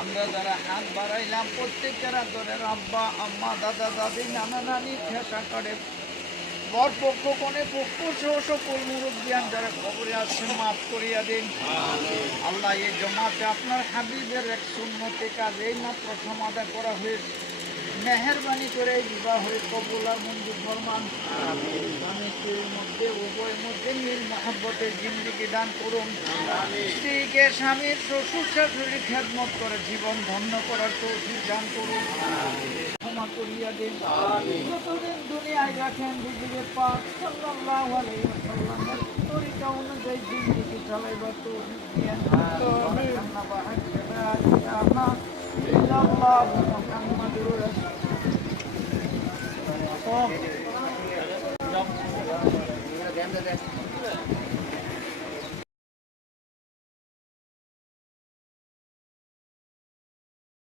আমরা যারা হাত বাড়াইলাম প্রত্যেকের আদরের আব্বা, আম্মা, দাদা, দাদি, নানা নানি ঠেসা করে। বর পক্ষ কোনে পক্ষ সহ সকল যারা খবরে আছেন, মাফ করিয়া দিন। আল্লাহ এই জমাতে আপনার হাবিবের এক সুন্নতে কাজ এই মাত্র সমাধা করা হয়েছে মেহরবানি করে এই বিবাহের কবুল আর মঞ্জুর ফরমান। স্বামী উভয়ের মহাব্বতের জিন্দিগি দান করুন। স্ত্রীকে, স্বামীর শ্বশুর শাশুড়ির খেদমত করে জীবন ধন্য করার তৌফিক দান করুন। ক্ষমা করিয়া দিন। যতদিন দুনিয়ায় রাখেন বিজুলের পাক অনুযায়ী চালাইবার ainda nesta.